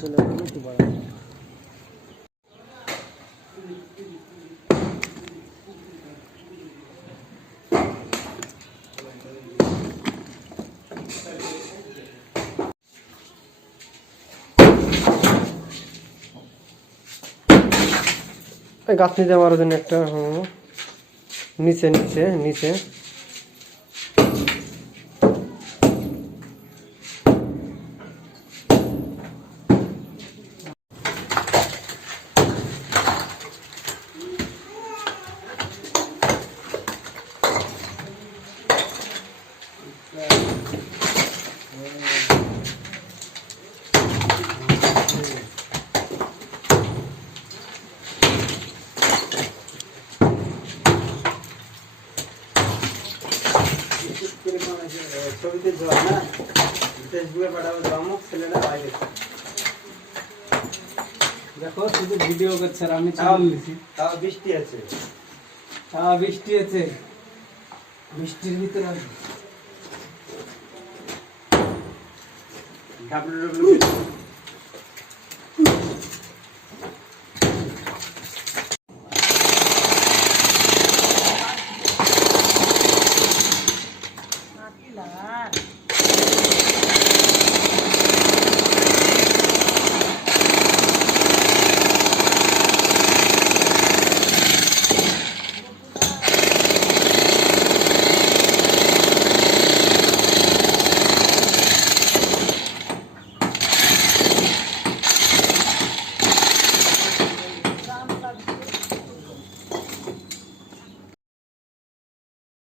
চলে যাবে একটু বড় গাছ নিতে আমার জন্য একটা নিচে নিচে নিচে ছবিতে জল না ফেসবুকে পাঠাবো জমক ছেলেরা বাইরে দেখো শুধু ভিডিও করছে আর আমি চাল নিছি তাও বৃষ্টি আছে বৃষ্টির ভিতরে ডাব্লিউডব্লিউ Lah.